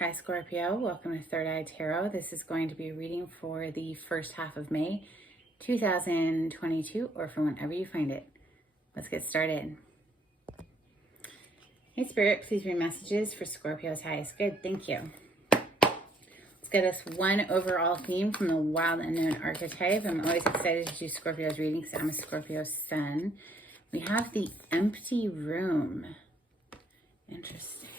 Hi Scorpio, welcome to Third Eye Tarot. This is going to be a reading for the first half of May 2022, or for whenever you find it. Let's get started. Hey Spirit, please read messages for Scorpio's highest good. Thank you. Let's get us one overall theme from the Wild Unknown archetype. I'm always excited to do Scorpio's reading because I'm a Scorpio sun. We have the empty room. Interesting.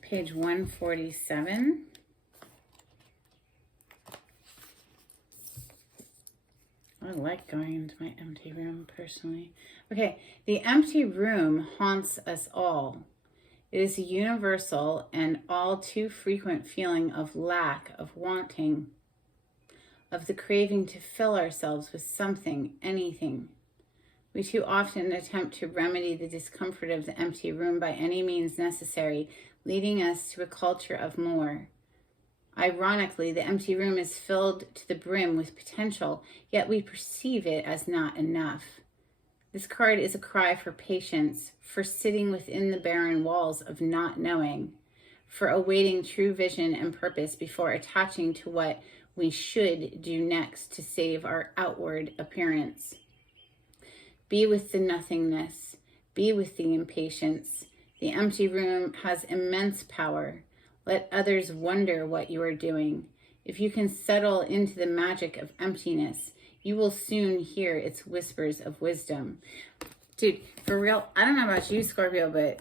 Page 147. I like going into my empty room personally. Okay, the empty room haunts us all. It is a universal and all too frequent feeling of lack, of wanting, of the craving to fill ourselves with something, anything. We too often attempt to remedy the discomfort of the empty room by any means necessary, leading us to a culture of more. Ironically, the empty room is filled to the brim with potential, yet we perceive it as not enough. This card is a cry for patience, for sitting within the barren walls of not knowing, for awaiting true vision and purpose before attaching to what we should do next to save our outward appearance. Be with the nothingness. Be with the impatience. The empty room has immense power. Let others wonder what you are doing. If you can settle into the magic of emptiness, you will soon hear its whispers of wisdom. Dude, for real, I don't know about you, Scorpio, but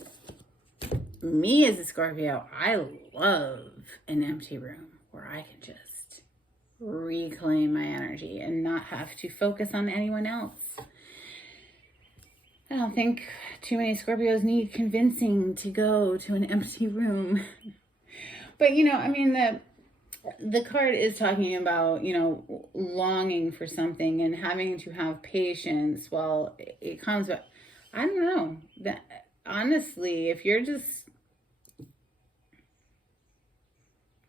me as a Scorpio, I love an empty room where I can just reclaim my energy and not have to focus on anyone else. I don't think too many Scorpios need convincing to go to an empty room. But, I mean, the card is talking about, longing for something and having to have patience. Well, it comes back. I don't know. That, honestly, if you're just...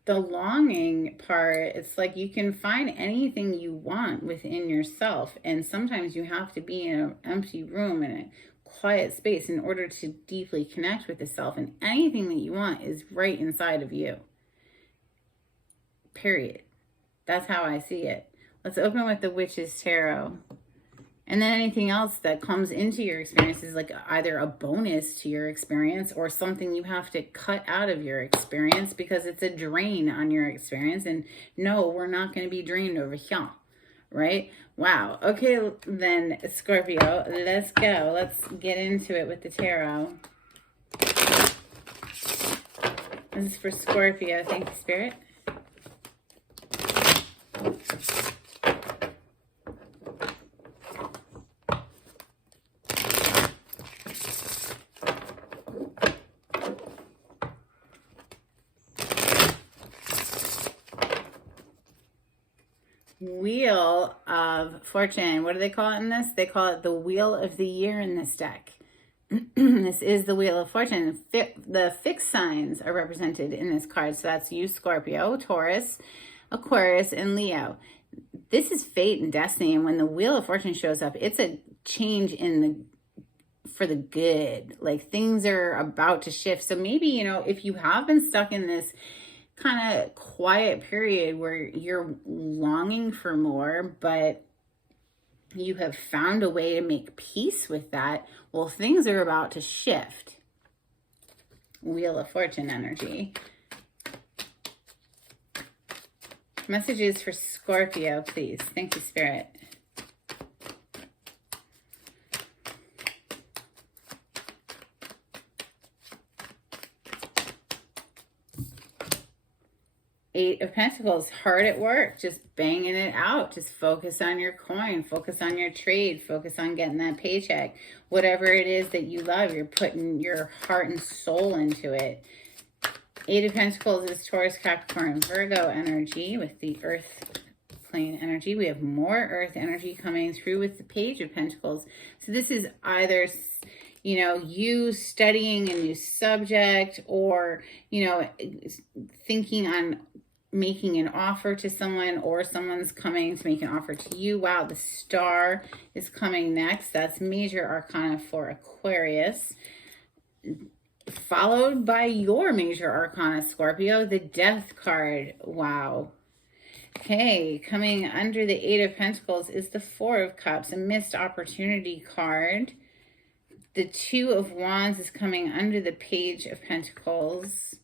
The longing part, it's like you can find anything you want within yourself. And sometimes you have to be in an empty room, in a quiet space, in order to deeply connect with the self. And anything that you want is right inside of you. Period. That's how I see it. Let's open with the Witch's Tarot. And then anything else that comes into your experience is like either a bonus to your experience or something you have to cut out of your experience because it's a drain on your experience. And no, we're not going to be drained over here, right? Wow. Okay, then Scorpio, let's go. Let's get into it with the tarot. This is for Scorpio. Thank you, Spirit. Wheel of Fortune. What do they call it in this? They call it the Wheel of the Year in this deck. This is the Wheel of Fortune. The fixed signs are represented in this card. So that's you, Scorpio, Taurus, Aquarius, and Leo. This is fate and destiny. And when the Wheel of Fortune shows up, it's a change for the good. Like things are about to shift. So maybe, if you have been stuck in this kind of quiet period where you're longing for more, but you have found a way to make peace with that, well, things are about to shift. Wheel of Fortune energy. Messages for Scorpio, please. Thank you, Spirit. Eight of Pentacles, hard at work, just banging it out. Just focus on your coin, focus on your trade, focus on getting that paycheck. Whatever it is that you love, you're putting your heart and soul into it. Eight of Pentacles is Taurus, Capricorn, Virgo energy with the Earth plane energy. We have more Earth energy coming through with the Page of Pentacles. So this is either you studying a new subject or, thinking on making an offer to someone, or someone's coming to make an offer to you. Wow, the Star is coming next. That's major arcana for Aquarius. Followed by your major arcana, Scorpio, the Death card. Wow. Okay, coming under the Eight of Pentacles is the Four of Cups, a missed opportunity card. The Two of Wands is coming under the Page of Pentacles.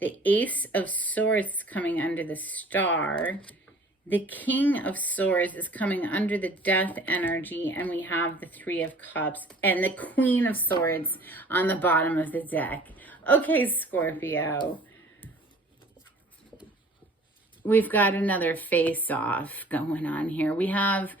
The Ace of Swords is coming under the Star. The King of Swords is coming under the Death energy, and we have the Three of Cups and the Queen of Swords on the bottom of the deck. Okay, Scorpio. We've got another face-off going on here. We have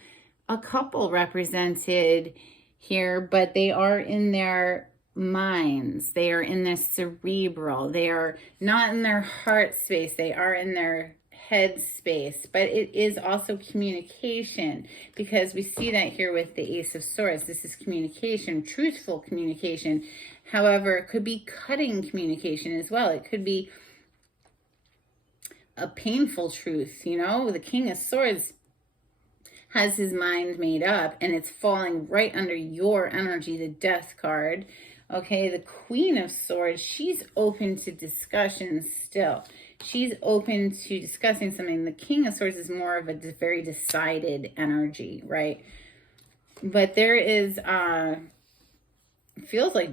a couple represented here, but they are in their minds. They are in their cerebral. They are not in their heart space. They are in their head space. But it is also communication, because we see that here with the Ace of Swords. This is communication, truthful communication. However, it could be cutting communication as well. It could be a painful truth, you know. The King of Swords has his mind made up, and it's falling right under your energy, the Death card. Okay, the Queen of Swords, she's open to discussion still. She's open to discussing something. The King of Swords is more of a very decided energy, right? But there is, feels like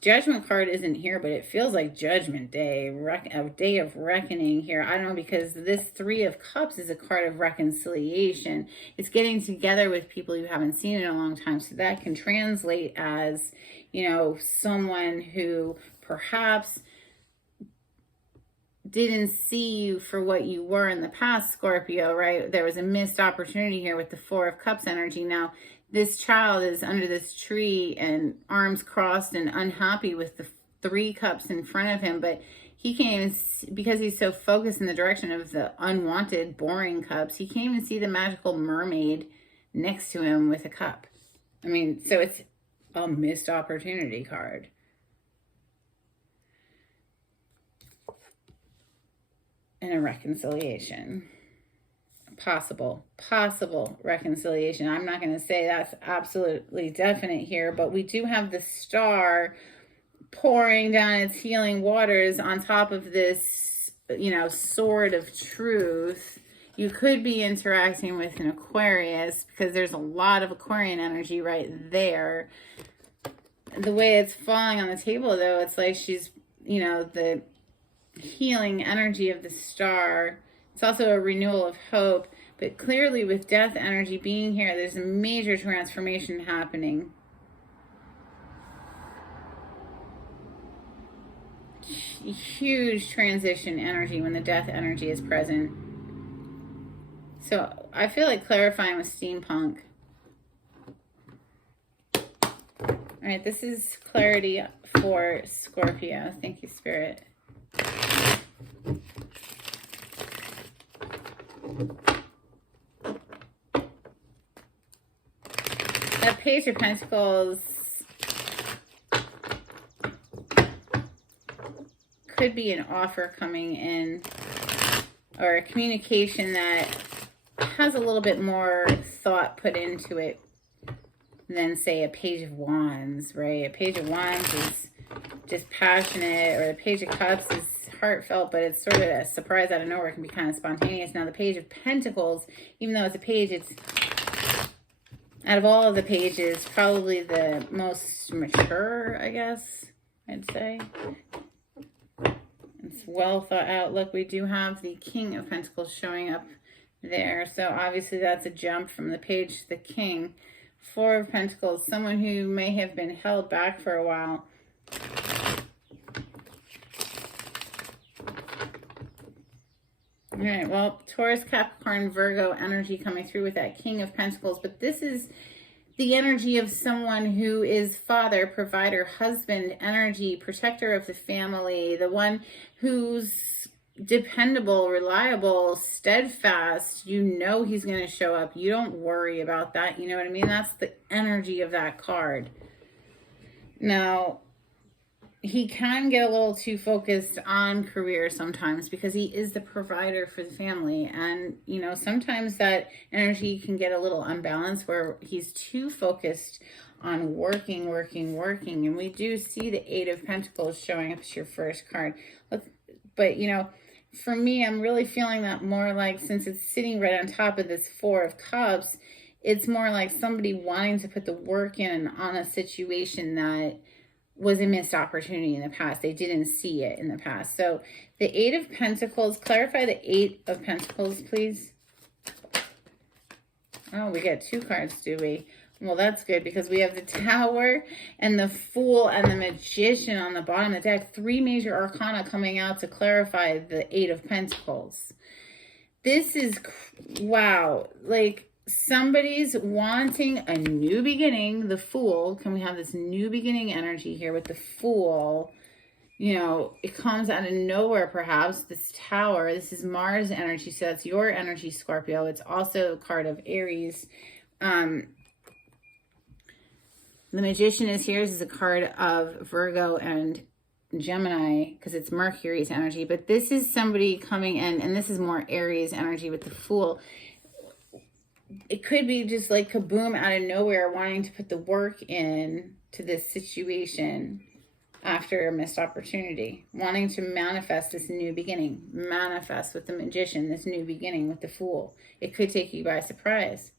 Judgment card isn't here, but it feels like Judgment Day, a day of reckoning here. I don't know, because this Three of Cups is a card of reconciliation. It's getting together with people you haven't seen in a long time. So that can translate as, you know, someone who perhaps didn't see you for what you were in the past, Scorpio, right? There was a missed opportunity here with the Four of Cups energy. Now, this child is under this tree and arms crossed and unhappy with the Three Cups in front of him, but he can't even see, because he's so focused in the direction of the unwanted, boring cups, he can't even see the magical mermaid next to him with a cup. I mean, so it's a missed opportunity card. And a reconciliation. Possible reconciliation. I'm not going to say that's absolutely definite here, but we do have the Star pouring down its healing waters on top of this, you know, sword of truth. You could be interacting with an Aquarius, because there's a lot of Aquarian energy right there. The way it's falling on the table, though, it's like she's, you know, the healing energy of the Star. It's also a renewal of hope, but clearly with Death energy being here, there's a major transformation happening. Huge transition energy when the Death energy is present. So I feel like clarifying with steampunk. All right, this is clarity for Scorpio. Thank you, Spirit. That Page of Pentacles could be an offer coming in, or a communication that has a little bit more thought put into it than, say, a Page of Wands, right? A Page of Wands is just passionate, or the Page of Cups is heartfelt, but it's sort of a surprise out of nowhere. It can be kind of spontaneous. Now, the Page of Pentacles, even though it's a page, it's, out of all of the pages, probably the most mature, I guess, I'd say. It's well thought out. Look, we do have the King of Pentacles showing up there. So obviously that's a jump from the page to the King. Four of Pentacles, someone who may have been held back for a while. All right, well, Taurus, Capricorn, Virgo energy coming through with that King of Pentacles. But this is the energy of someone who is father, provider, husband energy, protector of the family, the one who's dependable, reliable, steadfast. You know he's going to show up. You don't worry about that. You know what I mean? That's the energy of that card. Now, he can get a little too focused on career sometimes because he is the provider for the family. And, you know, sometimes that energy can get a little unbalanced where he's too focused on working. And we do see the Eight of Pentacles showing up as your first card. But, you know, for me, I'm really feeling that more like, since it's sitting right on top of this Four of Cups, it's more like somebody wanting to put the work in on a situation that was a missed opportunity in the past. They didn't see it in the past. So the Eight of Pentacles, clarify the Eight of Pentacles, please. Oh, we get two cards, do we? Well, that's good because we have the Tower and the Fool and the Magician on the bottom of the deck. Three major arcana coming out to clarify the Eight of Pentacles. This is, wow, like, somebody's wanting a new beginning. The Fool, can we have this new beginning energy here with the Fool? You know, it comes out of nowhere, perhaps. This Tower, this is Mars energy, so that's your energy, Scorpio. It's also a card of Aries. The Magician is here. This is a card of Virgo and Gemini because it's Mercury's energy. But this is somebody coming in, and this is more Aries energy with the Fool. It could be just like kaboom out of nowhere, wanting to put the work in to this situation after a missed opportunity, wanting to manifest this new beginning, manifest with the Magician, this new beginning with the Fool. It could take you by surprise.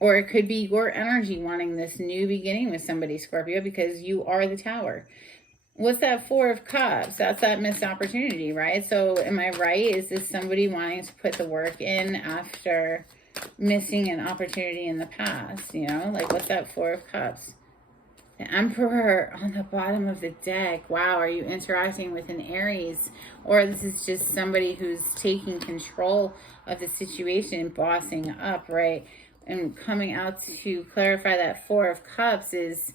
Or it could be your energy wanting this new beginning with somebody, Scorpio, because you are the Tower. What's that Four of Cups? That's that missed opportunity, right? So am I right? Is this somebody wanting to put the work in after missing an opportunity in the past? You know, like, what's that Four of Cups? The Emperor on the bottom of the deck. Wow, are you interacting with an Aries? Or this is just somebody who's taking control of the situation, bossing up, right? And coming out to clarify that Four of Cups is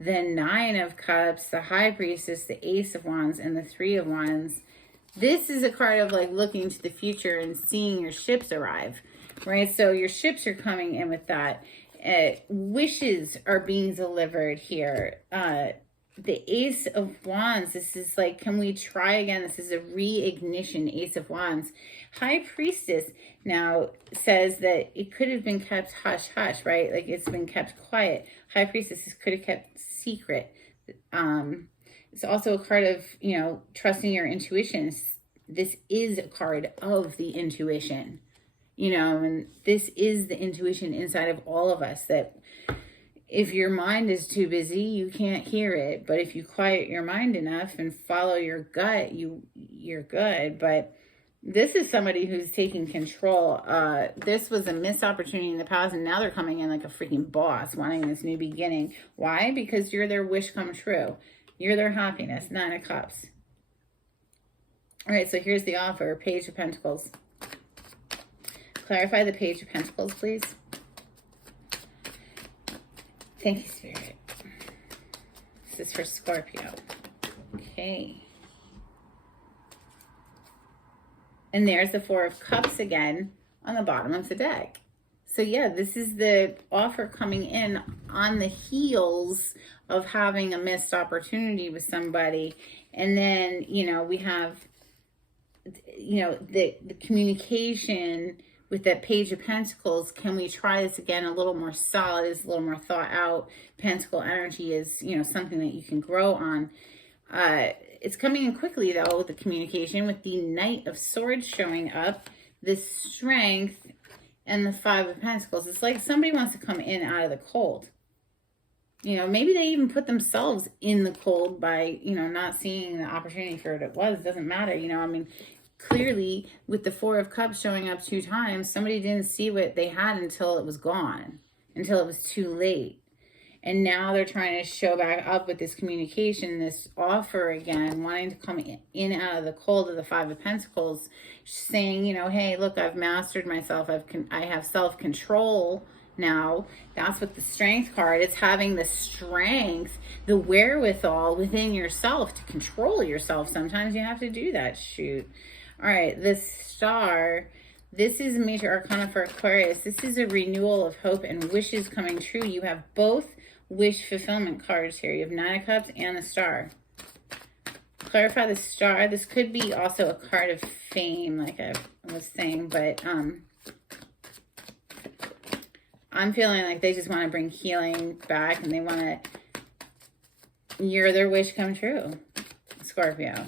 the Nine of Cups, the High Priestess, the Ace of Wands, and the Three of Wands. This is a card of like looking to the future and seeing your ships arrive, right? So your ships are coming in with that. Wishes are being delivered here. The Ace of Wands, this is like, can we try again? This is a reignition, Ace of Wands. High Priestess now says that it could have been kept hush-hush, right? Like it's been kept quiet. High Priestess could have kept secret. It's also a card of, you know, trusting your intuition. This is a card of the intuition, you know, and this is the intuition inside of all of us, that if your mind is too busy, you can't hear it. But if you quiet your mind enough and follow your gut, you're good. But this is somebody who's taking control. This was a missed opportunity in the past, and now they're coming in like a freaking boss, wanting this new beginning. Why? Because you're their wish come true. You're their happiness. Nine of Cups. All right, so here's the offer. Page of Pentacles. Clarify the Page of Pentacles, please. Thank you, Spirit. This is for Scorpio. Okay. And there's the Four of Cups again on the bottom of the deck. So yeah, this is the offer coming in on the heels of having a missed opportunity with somebody. And then, you know, we have, you know, the communication with that Page of Pentacles. Can we try this again? A little more solid, is a little more thought out. Pentacle energy is, you know, something that you can grow on. It's coming in quickly, though, the communication, with the Knight of Swords showing up, the Strength, and the Five of Pentacles. It's like somebody wants to come in out of the cold. You know, maybe they even put themselves in the cold by, you know, not seeing the opportunity for what it was. It doesn't matter, you know, I mean, clearly with the Four of Cups showing up 2 times, somebody didn't see what they had until it was gone, until it was too late. And now they're trying to show back up with this communication, this offer again, wanting to come in out of the cold of the Five of Pentacles, saying, you know, hey, look, I've mastered myself. I have self-control now. That's what the Strength card, it's having the strength, the wherewithal within yourself to control yourself. Sometimes you have to do that. Shoot. All right, the Star. This is a major arcana for Aquarius. This is a renewal of hope and wishes coming true. You have both wish fulfillment cards here. You have Nine of Cups and the Star. Clarify the Star. This could be also a card of fame, like I was saying, but I'm feeling like they just want to bring healing back, and they want to, you're their wish come true, Scorpio.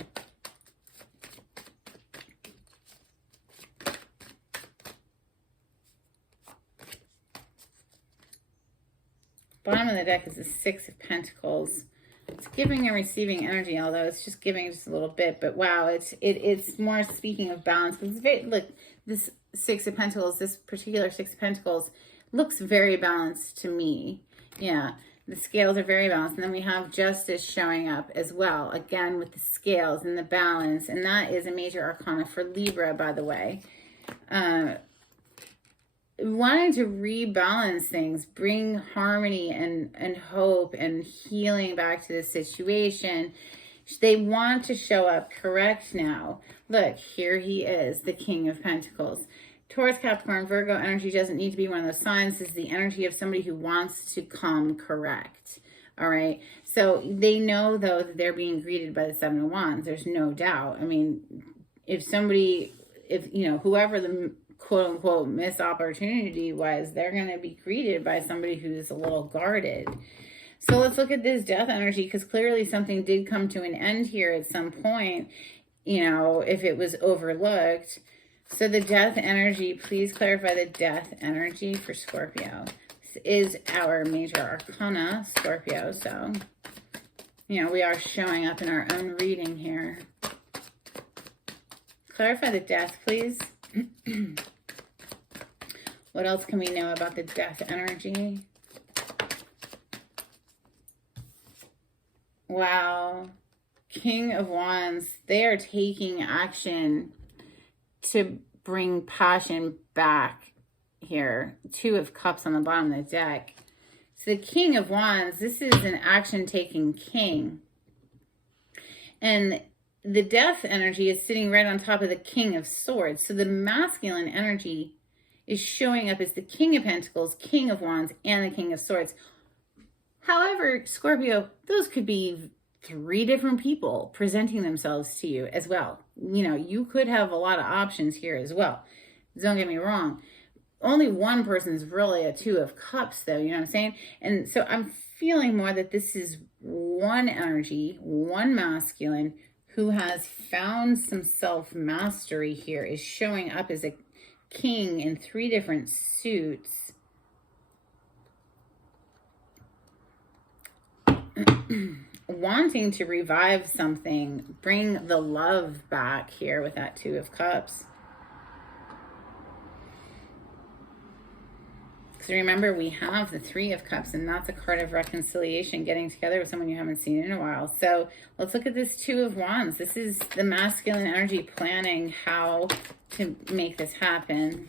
Bottom of the deck is the Six of Pentacles. It's giving and receiving energy, although it's just giving just a little bit. But wow, it's more speaking of balance. It's very, look, this Six of Pentacles, this particular Six of Pentacles looks very balanced to me. Yeah, the scales are very balanced. And then we have Justice showing up as well, again with the scales and the balance. And that is a major arcana for Libra, by the way. Wanting to rebalance things, bring harmony and hope and healing back to the situation. They want to show up correct now. Look, here he is, the King of Pentacles. Taurus, Capricorn, Virgo energy doesn't need to be one of those signs. This is the energy of somebody who wants to come correct. All right. So they know, though, that they're being greeted by the Seven of Wands. There's no doubt. I mean, if whoever the quote unquote missed opportunity was, they're going to be greeted by somebody who's a little guarded. So let's look at this death energy, because clearly something did come to an end here at some point, if it was overlooked. So the death energy, please clarify the death energy for Scorpio. This is our major arcana, Scorpio. So, we are showing up in our own reading here. Clarify the death, please. What else can we know about the death energy? Wow. King of Wands. They are taking action to bring passion back here. Two of Cups on the bottom of the deck. So the King of Wands, this is an action-taking king. And the death energy is sitting right on top of the King of Swords. So the masculine energy is showing up as the King of Pentacles, King of Wands, and the King of Swords. However, Scorpio, those could be three different people presenting themselves to you as well. You could have a lot of options here as well. Don't get me wrong. Only one person is really a Two of Cups, though. You know what I'm saying? And so I'm feeling more that this is one energy, one masculine, who has found some self-mastery here, is showing up as a king in three different suits. Wanting to revive something, bring the love back here with that Two of Cups. Because remember, we have the Three of Cups, and that's a card of reconciliation, getting together with someone you haven't seen in a while. So let's look at this Two of Wands. This is the masculine energy planning how to make this happen.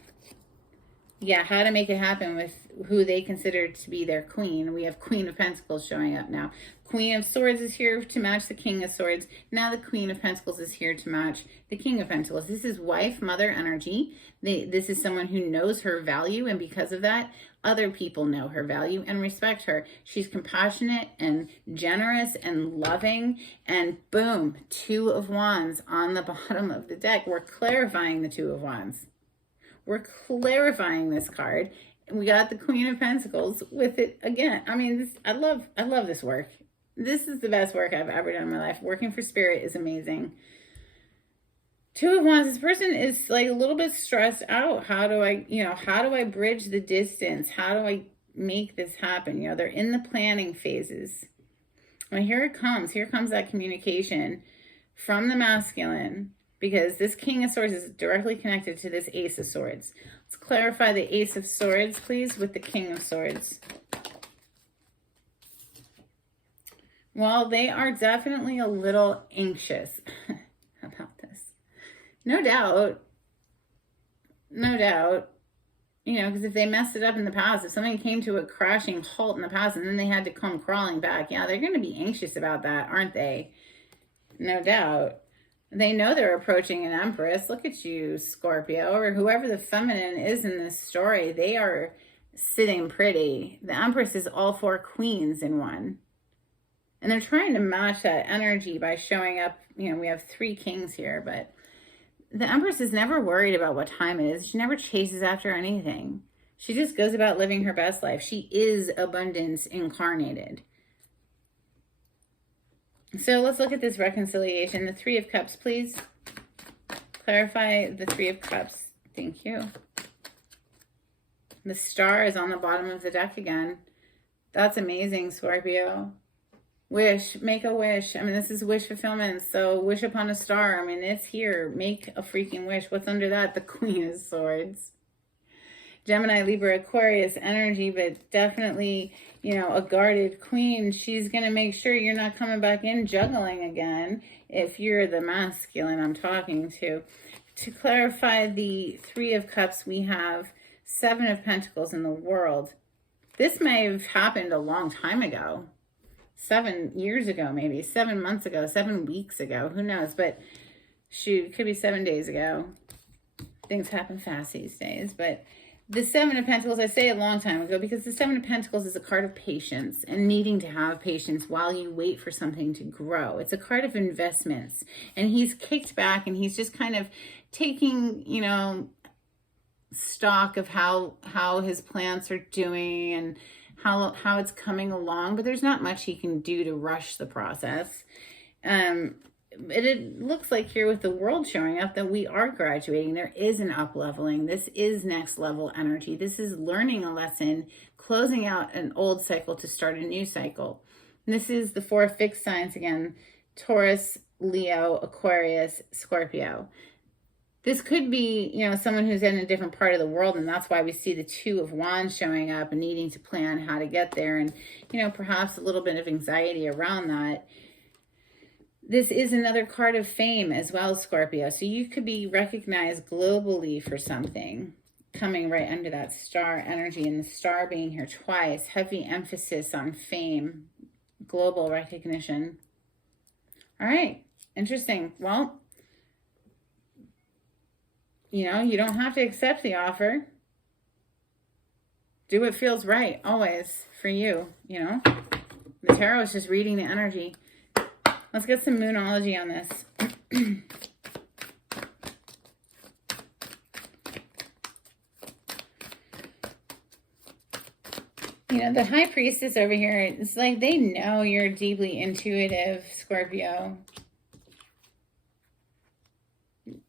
Yeah, how to make it happen with who they consider to be their queen. We have Queen of Pentacles showing up now. Queen of Swords is here to match the King of Swords. Now the Queen of Pentacles is here to match the King of Pentacles. This is wife, mother energy. This is someone who knows her value, and because of that, other people know her value and respect her. She's compassionate and generous and loving. And boom, Two of Wands on the bottom of the deck. We're clarifying the Two of Wands. We're clarifying this card. We got the Queen of Pentacles with it again. I mean, I love this work. This is the best work I've ever done in my life. Working for Spirit is amazing. Two of Wands, this person is like a little bit stressed out. How do I bridge the distance? How do I make this happen? They're in the planning phases. Well, here it comes. Here comes that communication from the masculine, because this King of Swords is directly connected to this Ace of Swords. Let's clarify the Ace of Swords, please, with the King of Swords. Well, they are definitely a little anxious about this. No doubt. No doubt. Because if they messed it up in the past, if something came to a crashing halt in the past and then they had to come crawling back, yeah, they're going to be anxious about that, aren't they? No doubt. They know they're approaching an Empress. Look at you, Scorpio, or whoever the feminine is in this story. They are sitting pretty. The Empress is all 4 queens in one. And they're trying to match that energy by showing up. You know, we have 3 kings here, but the Empress is never worried about what time it is. She never chases after anything. She just goes about living her best life. She is abundance incarnated. So let's look at this reconciliation. The 3 of Cups, please. Clarify the 3 of Cups. Thank you. The Star is on the bottom of the deck again. That's amazing, Scorpio. Wish, make a wish. I mean, this is wish fulfillment. So wish upon a star. I mean, it's here. Make a freaking wish. What's under that? The Queen of Swords. Gemini, Libra, Aquarius energy, but definitely, you know, a guarded queen. She's going to make sure you're not coming back in juggling again if you're the masculine I'm talking to. To clarify the 3 of Cups, we have 7 of Pentacles in the World. This may have happened a long time ago. 7 years ago, maybe 7 months ago, 7 weeks ago, who knows? But shoot, it could be 7 days ago. Things happen fast these days. But the 7 of Pentacles, I say a long time ago, because the 7 of Pentacles is a card of patience and needing to have patience while you wait for something to grow. It's a card of investments, and he's kicked back and he's just kind of taking, you know, stock of how his plants are doing and how it's coming along, but there's not much he can do to rush the process. It looks like here with the World showing up that we are graduating. There is an up-leveling. This is next level energy. This is learning a lesson, closing out an old cycle to start a new cycle. And this is the 4 fixed signs again: Taurus, Leo, Aquarius, Scorpio. This could be, you know, someone who's in a different part of the world, and that's why we see the 2 of Wands showing up and needing to plan how to get there, and, you know, perhaps a little bit of anxiety around that. This is another card of fame as well, Scorpio. So you could be recognized globally for something, coming right under that star energy, and the star being here twice. Heavy emphasis on fame, global recognition. All right, interesting. Well, you know, you don't have to accept the offer. Do what feels right, always, for you, you know. The tarot is just reading the energy. Let's get some moonology on this. You know, the High Priestess over here, it's like they know you're deeply intuitive, Scorpio.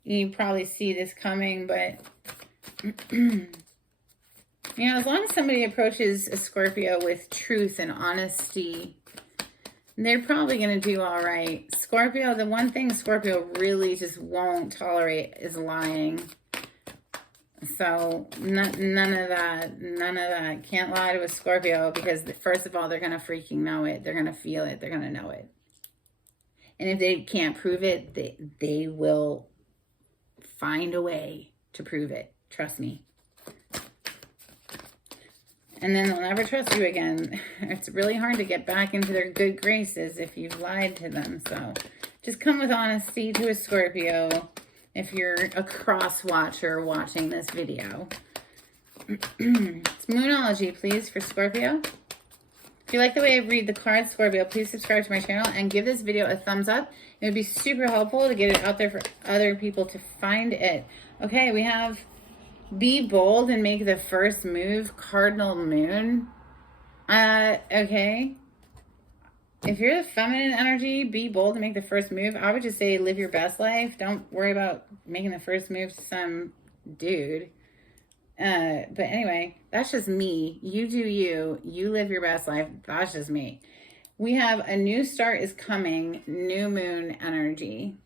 You probably see this coming, but you know, as long as somebody approaches a Scorpio with truth and honesty, they're probably going to do all right. Scorpio, the one thing Scorpio really just won't tolerate is lying. So none of that. None of that. Can't lie to a Scorpio, because first of all, they're going to freaking know it. They're going to feel it. They're going to know it. And if they can't prove it, they will find a way to prove it. Trust me. And then they'll never trust you again. It's really hard to get back into their good graces if you've lied to them. So just come with honesty to a Scorpio if you're a cross watcher watching this video. It's moonology, please, for Scorpio. If you like the way I read the cards, Scorpio, please subscribe to my channel and give this video a thumbs up. It would be super helpful to get it out there for other people to find it. Okay, we have be bold and make the first move, Cardinal Moon. Okay. If you're the feminine energy, be bold and make the first move. I would just say live your best life. Don't worry about making the first move to some dude. But anyway, that's just me. You do you. You live your best life. That's just me. We have a new start is coming. New moon energy.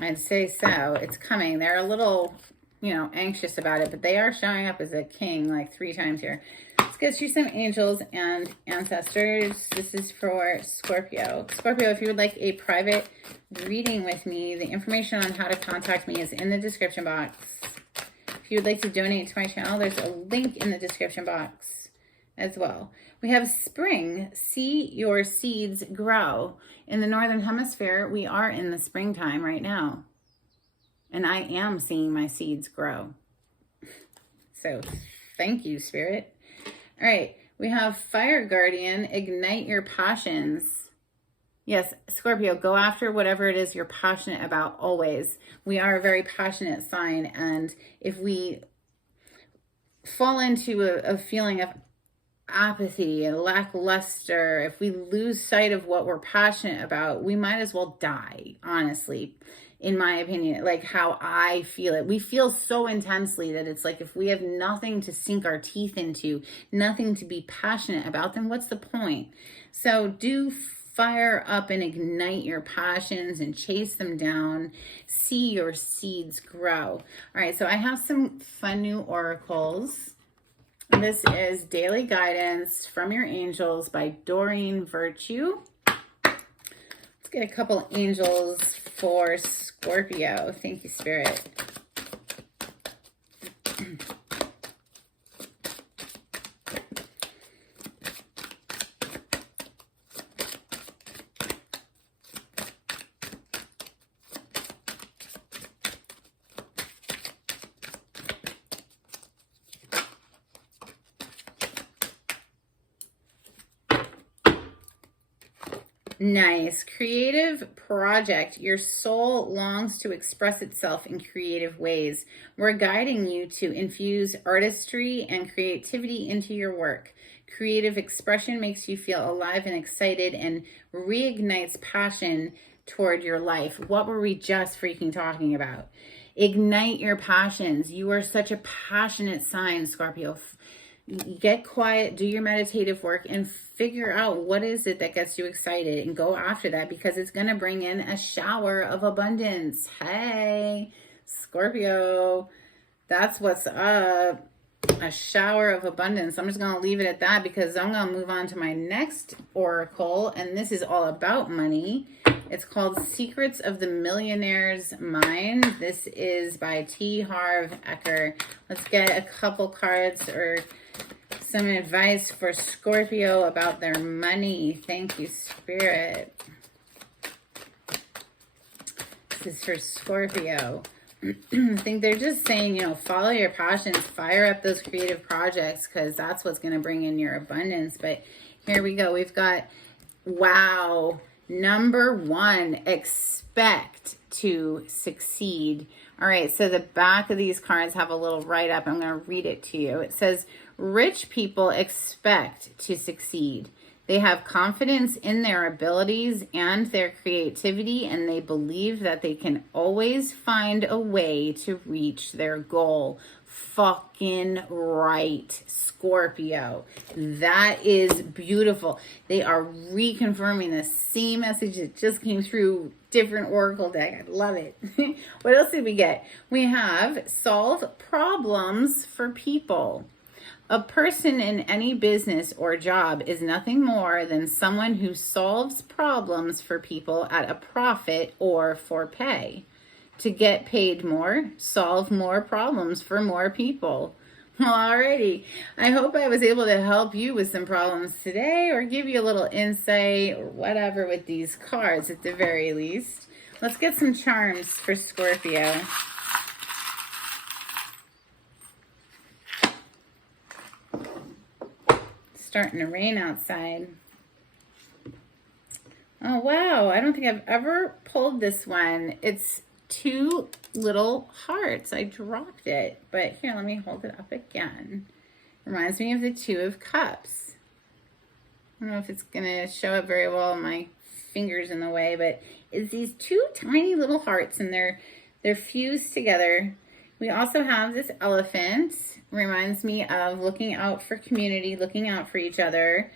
I'd say so. It's coming. They're a little, you know, anxious about it, but they are showing up as a king like 3 times here. Let's get you some angels and ancestors. This is for Scorpio. Scorpio, if you would like a private reading with me, the information on how to contact me is in the description box. If you would like to donate to my channel, there's a link in the description box as well. We have spring. See your seeds grow. In the Northern Hemisphere, we are in the springtime right now. And I am seeing my seeds grow. So thank you, Spirit. All right, we have Fire Guardian, ignite your passions. Yes, Scorpio, go after whatever it is you're passionate about always. We are a very passionate sign, and if we fall into a feeling of apathy and lackluster, if we lose sight of what we're passionate about, we might as well die, honestly, in my opinion. Like how I feel it. We feel so intensely that it's like if we have nothing to sink our teeth into, nothing to be passionate about, then what's the point? So do fire up and ignite your passions and chase them down. See your seeds grow. All right, so I have some fun new oracles. This is Daily Guidance from Your Angels by Doreen Virtue. Let's get a couple angels for Scorpio. Thank you, Spirit. Nice. Creative project. Your soul longs to express itself in creative ways. We're guiding you to infuse artistry and creativity into your work. Creative expression makes you feel alive and excited and reignites passion toward your life. What were we just freaking talking about? Ignite your passions. You are such a passionate sign, Scorpio. Get quiet, do your meditative work, and figure out what is it that gets you excited and go after that, because it's going to bring in a shower of abundance. Hey, Scorpio, that's what's up. A shower of abundance. I'm just going to leave it at that because I'm going to move on to my next oracle, and this is all about money. It's called Secrets of the Millionaire's Mind. This is by T. Harv Eker. Let's get a couple cards or some advice for Scorpio about their money. Thank you, Spirit. This is for Scorpio. I think they're just saying, you know, follow your passions, fire up those creative projects, because that's what's going to bring in your abundance. But here we go. We've got, wow, number 1, expect to succeed. All right, so the back of these cards have a little write-up. I'm going to read it to you. It says, rich people expect to succeed. They have confidence in their abilities and their creativity, and they believe that they can always find a way to reach their goal. Fucking right, Scorpio. That is beautiful. They are reconfirming the same message that just came through different oracle deck. I love it. What else did we get? We have solve problems for people. A person in any business or job is nothing more than someone who solves problems for people at a profit or for pay. To get paid more, solve more problems for more people. Well, alrighty. I hope I was able to help you with some problems today, or give you a little insight or whatever with these cards at the very least. Let's get some charms for Scorpio. Starting to rain outside. Oh, wow. I don't think I've ever pulled this one. It's 2 little hearts. I dropped it. But here, let me hold it up again. Reminds me of the 2 of Cups. I don't know if it's going to show up very well. My finger's in the way. But it's these 2 tiny little hearts, and they're fused together. We also have this elephant. Reminds me of looking out for community, looking out for each other.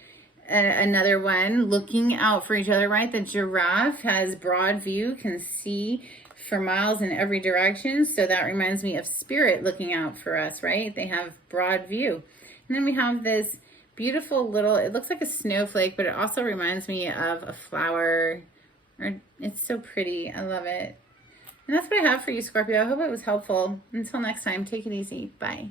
Another one, looking out for each other, right? The giraffe has broad view, can see for miles in every direction. So that reminds me of spirit looking out for us, right? They have broad view. And then we have this beautiful little, it looks like a snowflake, but it also reminds me of a flower. It's so pretty. I love it. And that's what I have for you, Scorpio. I hope it was helpful. Until next time, take it easy. Bye.